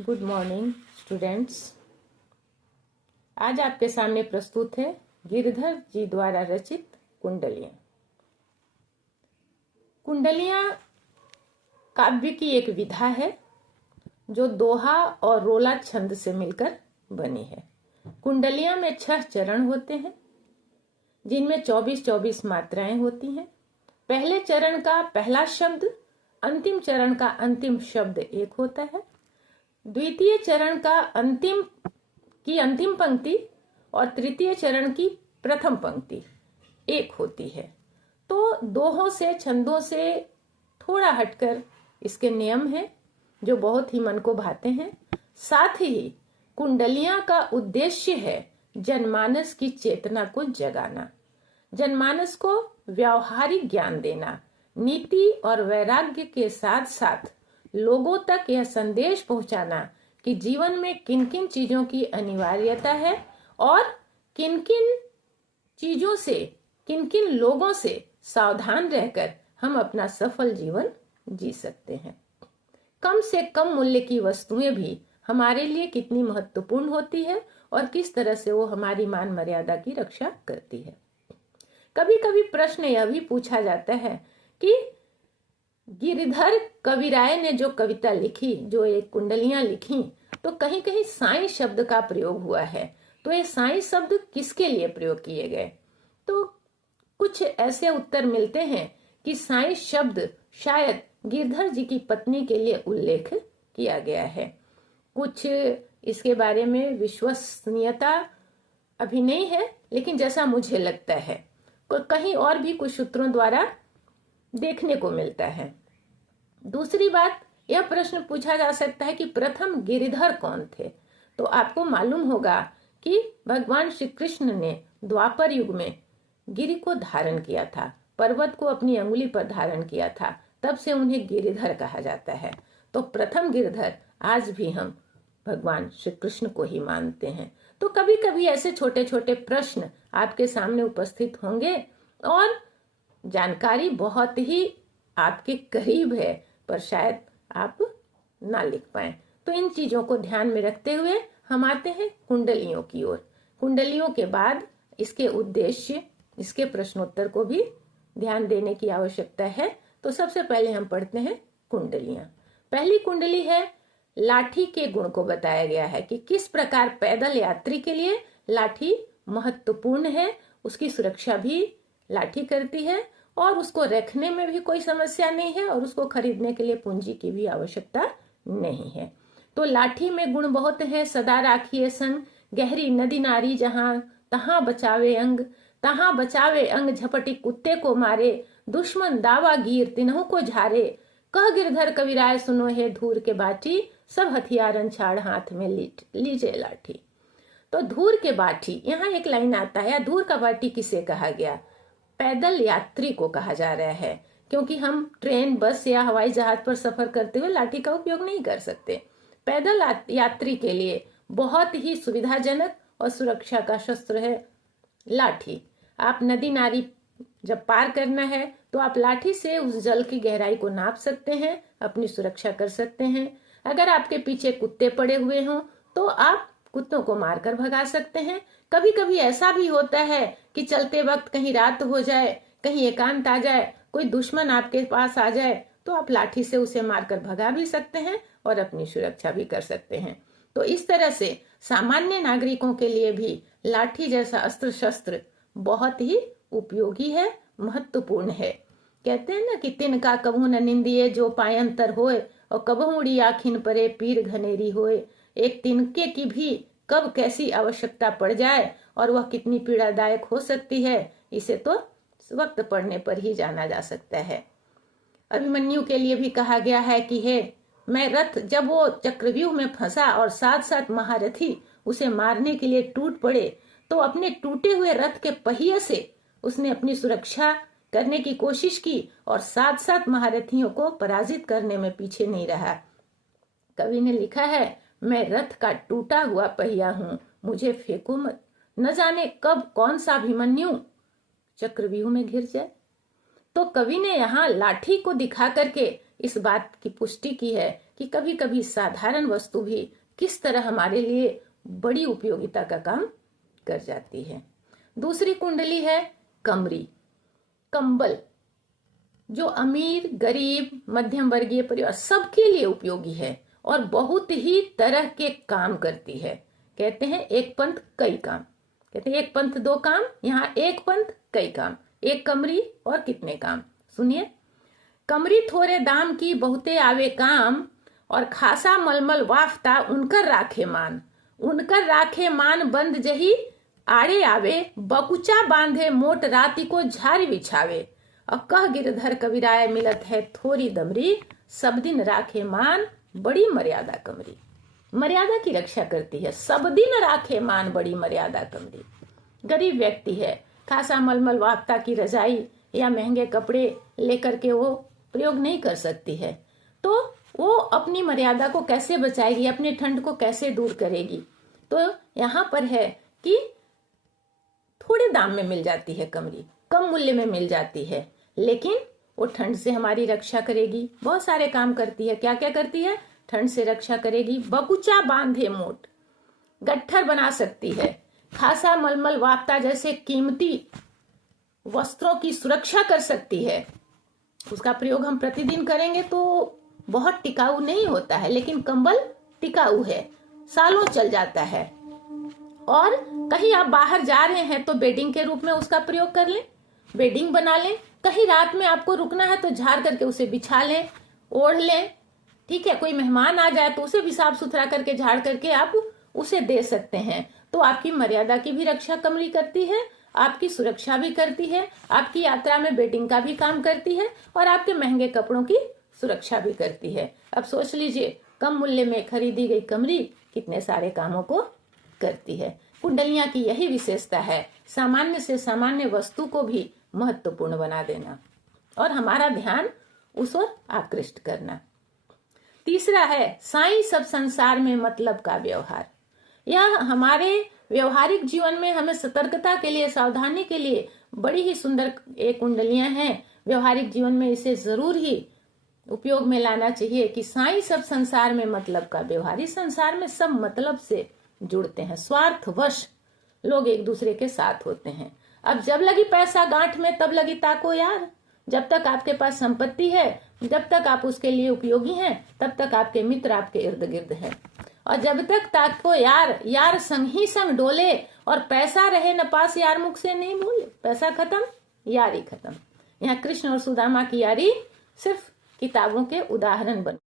Good morning students. आज आपके सामने प्रस्तुत है गिरधर जी द्वारा रचित कुंडलियां। कुंडलियां काव्य की एक विधा है जो दोहा और रोला छंद से मिलकर बनी है। कुंडलियां में 6 चरण होते हैं जिनमें 24-24 मात्राएं होती हैं। पहले चरण का पहला शब्द, अंतिम चरण का अंतिम शब्द एक होता है। द्वितीय चरण का अंतिम पंक्ति और तृतीय चरण की प्रथम पंक्ति एक होती है। तो दोहों से, छंदों से थोड़ा हटकर इसके नियम हैं जो बहुत ही मन को भाते हैं। साथ ही कुंडलियां का उद्देश्य है जनमानस की चेतना को जगाना, जनमानस को व्यावहारिक ज्ञान देना, नीति और वैराग्य के साथ साथ लोगों तक यह संदेश पहुंचाना कि जीवन में किन किन चीजों की अनिवार्यता है और किन किन चीजों से, किन किन लोगों से सावधान रहकर हम अपना सफल जीवन जी सकते हैं। कम से कम मूल्य की वस्तुएं भी हमारे लिए कितनी महत्वपूर्ण होती है और किस तरह से वो हमारी मान मर्यादा की रक्षा करती है। कभी कभी प्रश्न यह भी पूछा जाता है कि गिरधर कविराय ने जो कविता लिखी, जो एक कुंडलियां लिखी, तो कहीं कहीं साईं शब्द का प्रयोग हुआ है। तो ये साईं शब्द किसके लिए प्रयोग किए गए? तो कुछ ऐसे उत्तर मिलते हैं कि साईं शब्द शायद गिरधर जी की पत्नी के लिए उल्लेख किया गया है। कुछ इसके बारे में विश्वसनीयता अभी नहीं है, लेकिन जैसा मुझे लगता है कहीं और भी कुछ सूत्रों द्वारा देखने को मिलता है। दूसरी बात, यह प्रश्न पूछा जा सकता है कि प्रथम गिरधर कौन थे? तो आपको मालूम होगा कि भगवान श्री कृष्ण ने द्वापर युग में गिरि को धारण किया था, पर्वत को अपनी अंगुली पर धारण किया था, तब से उन्हें गिरिधर कहा जाता है। तो प्रथम गिरधर आज भी हम भगवान श्री कृष्ण को ही मानते हैं। तो कभी कभी ऐसे छोटे छोटे प्रश्न आपके सामने उपस्थित होंगे और जानकारी बहुत ही आपके करीब है, पर शायद आप ना लिख पाए। तो इन चीजों को ध्यान में रखते हुए हम आते हैं कुंडलियों की ओर। कुंडलियों के बाद इसके उद्देश्य, इसके प्रश्नोत्तर को भी ध्यान देने की आवश्यकता है। तो सबसे पहले हम पढ़ते हैं कुंडलियां। पहली कुंडली है, लाठी के गुण को बताया गया है कि किस प्रकार पैदल यात्री के लिए लाठी महत्वपूर्ण है, उसकी सुरक्षा भी लाठी करती है और उसको रखने में भी कोई समस्या नहीं है और उसको खरीदने के लिए पूंजी की भी आवश्यकता नहीं है। तो लाठी में गुण बहुत है। सदा राखिए संग, गहरी नदी नारी जहां, तहां बचावे अंग, तहां बचावे अंग, झपटी कुत्ते को मारे, दुश्मन दावा गिर तिन्हों को झारे, कह गिरधर कविराय सुनो है धूर के बाटी, सब हथियारन छाड़ हाथ में लीजिए लाठी। तो धूर के बाटी, यहाँ एक लाइन आता है, धूर का बाटी किसे कहा गया? पैदल यात्री को कहा जा रहा है, क्योंकि हम ट्रेन, बस या हवाई जहाज पर सफर करते हुए लाठी का उपयोग नहीं कर सकते। पैदल यात्री के लिए बहुत ही सुविधाजनक और सुरक्षा का शस्त्र है लाठी। आप नदी नारी जब पार करना है तो आप लाठी से उस जल की गहराई को नाप सकते हैं, अपनी सुरक्षा कर सकते हैं। अगर आपके पीछे कुत्ते पड़े हुए हों तो आप कुत्तों को मारकर भगा सकते हैं। कभी कभी ऐसा भी होता है कि चलते वक्त कहीं रात हो जाए, कहीं एकांत आ जाए, कोई दुश्मन आपके पास आ जाए, तो आप लाठी से उसे मारकर भगा भी सकते हैं और अपनी सुरक्षा भी कर सकते हैं। तो इस तरह से सामान्य नागरिकों के लिए भी लाठी जैसा अस्त्र शस्त्र बहुत ही उपयोगी है, महत्वपूर्ण है। कहते हैं ना कि तिनका कभू न निंदिए जो पायंतर होए, और कभू उड़ी आखिन परे पीर घनेरी होए। एक तिनके की भी कब कैसी आवश्यकता पड़ जाए और वह कितनी पीड़ादायक हो सकती है, इसे तो वक्त पड़ने पर ही जाना जा सकता है। अभिमन्यु के लिए भी कहा गया है कि हे मैं रथ, जब वो चक्रव्यूह में फंसा और साथ साथ महारथी उसे मारने के लिए टूट पड़े, तो अपने टूटे हुए रथ के पहिए से उसने अपनी सुरक्षा करने की कोशिश की और साथ साथ महारथियों को पराजित करने में पीछे नहीं रहा। कवि ने लिखा है, मैं रथ का टूटा हुआ पहिया हूं, मुझे फेंको मत, न जाने कब कौन सा अभिमन्यु चक्रव्यूह में घिर जाए। तो कवि ने यहाँ लाठी को दिखा करके इस बात की पुष्टि की है कि कभी कभी साधारण वस्तु भी किस तरह हमारे लिए बड़ी उपयोगिता का काम कर जाती है। दूसरी कुंडली है कमरी, कंबल, जो अमीर, गरीब, मध्यम वर्गीय परिवार सबके लिए उपयोगी है और बहुत ही तरह के काम करती है। कहते हैं एक पंथ कई काम, कहते हैं एक पंथ दो काम, यहाँ एक पंथ कई काम, एक कमरी और कितने काम। सुनिए, कमरी थोड़े दाम की बहुते आवे काम, और खासा मलमल वाफ्ता उनकर राखे मान, उनकर राखे मान बंद जही आड़े आवे, बकुचा बांधे मोट राती को झारी बिछावे, और कह गिरधर कबीराय मिलत है थोड़ी दमरी, सब दिन राखे मान बड़ी मर्यादा कमरी। मर्यादा की रक्षा करती है, सब दिन राखे मान बड़ी मर्यादा कमरी। गरीब व्यक्ति है, खासा मलमल वाफ्ता की रजाई या महंगे कपड़े लेकर के वो प्रयोग नहीं कर सकती है, तो वो अपनी मर्यादा को कैसे बचाएगी, अपने ठंड को कैसे दूर करेगी। तो यहाँ पर है कि थोड़े दाम में मिल जाती है कमरी, कम मूल्य में मिल जाती है, लेकिन वो ठंड से हमारी रक्षा करेगी, बहुत सारे काम करती है। क्या क्या करती है? ठंड से रक्षा करेगी, बकुचा बांधे मोट, गट्ठर बना सकती है, खासा मलमल वाफ्ता जैसे कीमती वस्त्रों की सुरक्षा कर सकती है। उसका प्रयोग हम प्रतिदिन करेंगे तो बहुत टिकाऊ नहीं होता है, लेकिन कंबल टिकाऊ है, सालों चल जाता है। और कहीं आप बाहर जा रहे हैं तो बेडिंग के रूप में उसका प्रयोग कर लें, बेडिंग बना लें। कहीं रात में आपको रुकना है तो झाड़ करके उसे बिछा लें, ओढ़ लें, ठीक है। कोई मेहमान आ जाए तो उसे भी साफ सुथरा करके झाड़ करके आप उसे दे सकते हैं। तो आपकी मर्यादा की भी रक्षा कमरी करती है, आपकी सुरक्षा भी करती है, आपकी यात्रा में बेडिंग का भी काम करती है और आपके महंगे कपड़ों की सुरक्षा भी करती है। अब सोच लीजिए, कम मूल्य में खरीदी गई कमरी कितने सारे कामों को करती है। कुंडलियां की यही विशेषता है, सामान्य से सामान्य वस्तु को भी महत्वपूर्ण बना देना और हमारा ध्यान उस ओर आकृष्ट करना। तीसरा है साईं सब संसार में मतलब का व्यवहार। यह हमारे व्यवहारिक जीवन में हमें सतर्कता के लिए, सावधानी के लिए बड़ी ही सुंदर एक कुंडलियां हैं। व्यवहारिक जीवन में इसे जरूर ही उपयोग में लाना चाहिए कि साईं सब संसार में मतलब का व्यवहार। इस संसार में सब मतलब से जुड़ते हैं, स्वार्थवश लोग एक दूसरे के साथ होते हैं। अब जब लगी पैसा गांठ में तब लगी ताको यार। जब तक आपके पास संपत्ति है, जब तक आप उसके लिए उपयोगी हैं, तब तक आपके मित्र आपके इर्द गिर्द हैं। और जब तक ताको यार, यार संग ही संग डोले और पैसा रहे न पास, यार मुख से नहीं बोले, पैसा खत्म यारी खत्म। यहाँ कृष्ण और सुदामा की यारी सिर्फ किताबों के उदाहरण बन